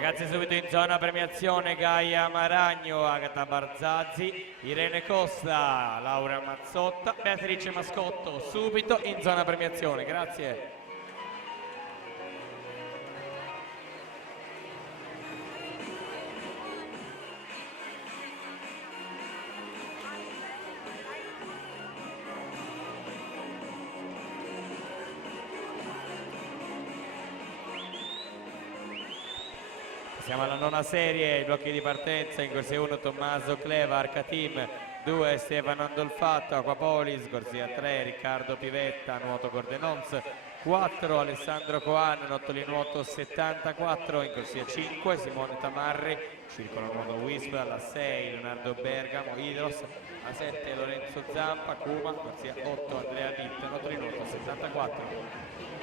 Ragazzi, subito in zona premiazione Gaia Maragno, Agata Barzazzi, Irene Costa, Laura Mazzotta, Beatrice Mascotto, subito in zona premiazione, grazie. Siamo alla nona serie, blocchi di partenza, in corsia 1 Tommaso Cleva, Arca Team, 2 Stefano Andolfatto, Aquapolis, corsia 3 Riccardo Pivetta, nuoto Cordenons, 4 Alessandro Coan, nottoli nuoto 74, in corsia 5 Simone Tamarri, circolo nuoto Wisp, alla 6 Leonardo Bergamo, Idros, alla 7 Lorenzo Zampa, Cuma, corsia 8 Andrea Ditta, nottoli nuoto 74.